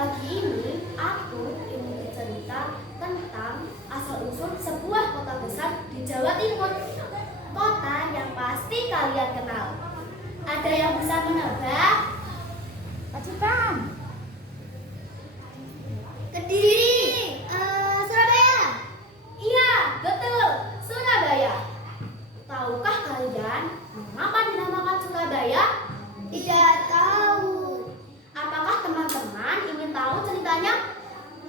Pagi ini aku ingin bercerita tentang asal-usul sebuah kota besar di Jawa Timur. Kota yang pasti kalian kenal. Ada yang bisa menebak? Pacitan, Kediri. Surabaya. Iya, betul. Surabaya. Tahukah kalian mengapa dinamakan Surabaya? Tidak tahu. Apakah teman-teman ingin tahu ceritanya?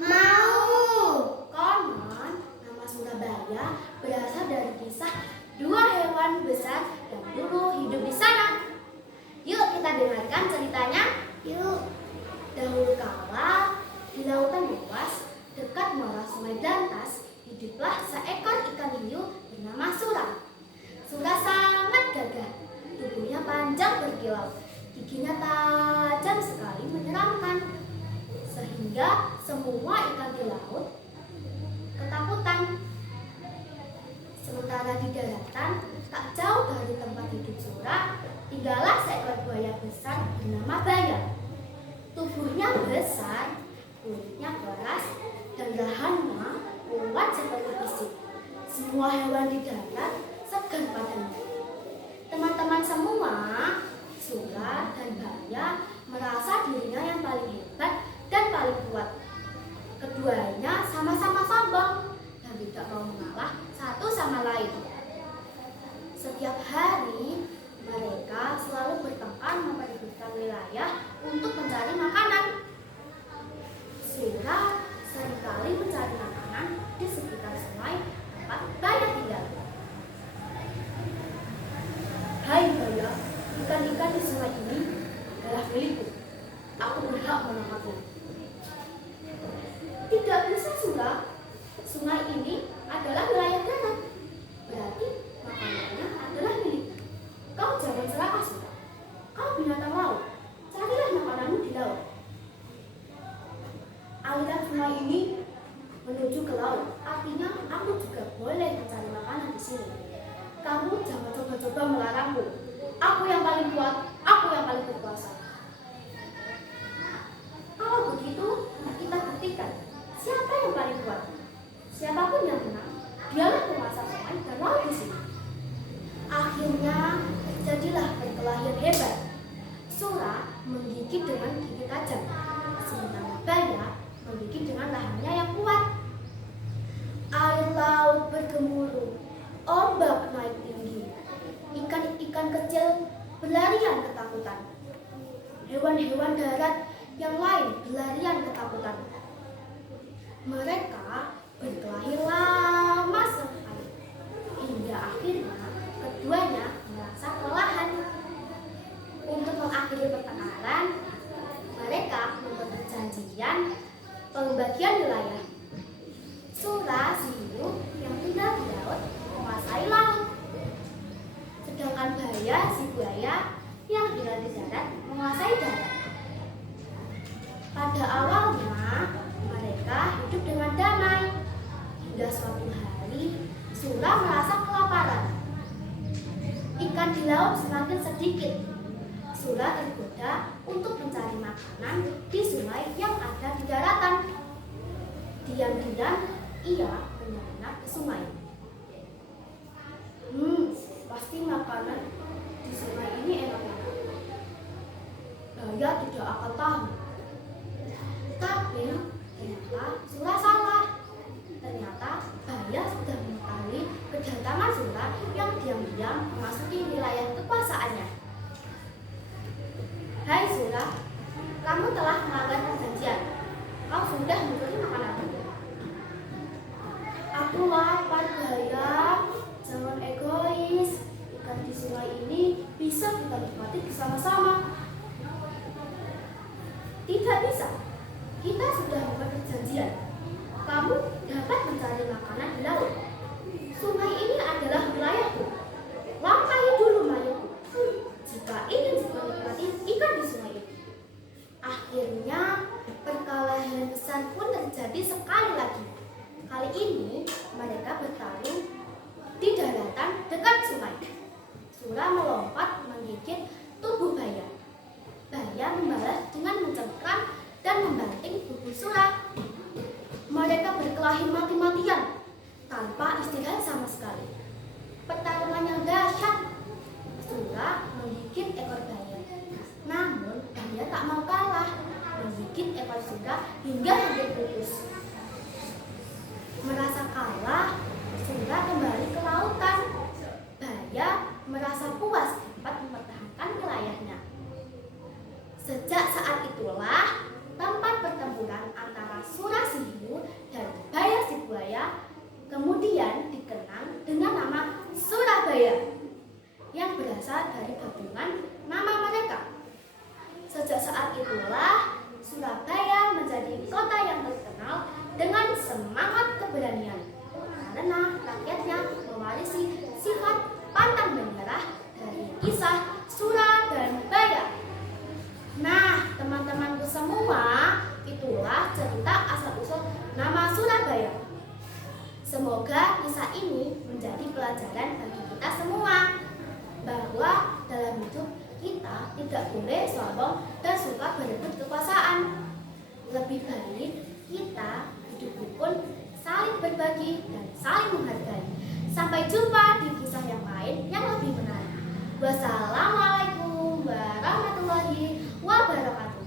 Mau. Konon, nama Surabaya berasal dari kisah dua hewan besar yang dulu hidup di sana. Yuk kita dengarkan ceritanya. Yuk. Dahulu kala, di lautan luas, dekat muara sungai Dantas, hiduplah seekor ikan hiu bernama Sura. Sura sangat gagah, tubuhnya panjang berkilau, giginya tajam sekali menyeramkan, sehingga semua ikan di laut ketakutan. Sementara di daratan, tak jauh dari tempat hidup Sura, tinggallah seekor buaya besar bernama Baya. Tubuhnya besar, kulitnya keras, dan dahannya kuat seperti besi. Semua hewan di darat segan padanya. Teman-teman semua, Sura dan Baya merasa dirinya yang paling hebat dan paling kuat. Keduanya sama-sama sombong dan tidak mau mengalah satu sama lain. Setiap hari mereka selalu bertengkar memperebutkan wilayah untuk mencari makanan. Sura seringkali mencari makanan di sekitar sungai tempat Baya tinggal. Hai Baya, ikan-ikan di sungai ini adalah milikku. Aku berhak menangkapnya. Tidak bisa, Sura. Sungai ini adalah wilayah darat. Berarti makanannya adalah milikku. Kau jangan serakah, Sura. Kau binatang laut. Carilah makananmu di laut. Aliran sungai ini menuju ke laut. Artinya aku juga boleh mencari makanan di sini. Kamu jangan coba-coba melarangku. Aku yang paling kuat. Aku yang paling berkuasa. Kalau begitu, kita buktikan siapa yang paling kuat. Siapapun yang menang, dialah penguasa sungai dan laut di sini. Akhirnya terjadilah perkelahian hebat. Sura menggigit dengan gigi tajam, sementara Baya menggigit dengan lahangnya yang kuat. Air laut bergemuruh, ombak naik tinggi, ikan-ikan kecil berlarian ketakutan. Hewan-hewan darat yang lain berlarian ketakutan. Mereka berkelahi lama sekali, hingga akhirnya keduanya merasa kelelahan. Untuk mengakhiri pertengkaran, mereka membuat perjanjian pembagian wilayah. Sura si hiu yang tinggal di laut menguasai laut, sedangkan Baya si buaya yang tinggal di darat menguasai darat. Pada awalnya mereka hidup dengan damai, hingga suatu hari Sura merasa kelaparan. Ikan di laut semakin sedikit. Sura tergoda untuk mencari makanan di sungai yang ada di daratan. Diam-diam ia menyelinap ke sungai. Pasti makanan di sungai ini enak-enak. Baya tidak akan tahu. Tapi ternyata Sura salah. Ternyata Baya sudah mengetahui kedatangan Sura yang diam-diam memasuki wilayah kekuasaannya. Hai Sura, kamu telah melanggar perjanjian. Kau sudah mencuri makananmu. Aku lapar, Baya. Jangan egois. Ikan di sungai ini bisa kita nikmati bersama-sama. Tidak bisa. Kita sudah membuat perjanjian. Kamu dapat mencari makanan di laut. Sungai ini adalah wilayahku. Langkahi dulu mayatku jika ingin menikmati ikan di sungai ini. Akhirnya perkelahian besar pun terjadi sekali lagi. Kali ini mereka bertarung di daratan dekat sungai. Sura melompat menggigit tubuh Baya. Baya membalas dengan mencengkram dan membanting Sura hingga hampir putus. Merasa kalah, Sura kembali ke lautan. Baya merasa puas dapat mempertahankan wilayahnya. Sejak saat itulah tempat pertempuran antara Sura si Hiu dan Baya si Buaya kemudian dikenang dengan nama Surabaya yang berasal dari gabungan nama mereka. Sejak saat itulah Surabaya menjadi kota yang terkenal dengan semangat keberanian karena rakyatnya mewarisi sifat pantang menyerah dari kisah Sura dan Baya. Nah, teman-temanku semua, itulah cerita asal-usul nama Surabaya. Semoga kisah ini menjadi pelajaran bagi kita semua bahwa dalam hidup kita tidak boleh sombong dan suka berebut kekuasaan. Lebih baik kita hidup rukun, saling berbagi dan saling menghargai. Sampai jumpa di kisah yang lain yang lebih menarik. Wassalamualaikum warahmatullahi wabarakatuh.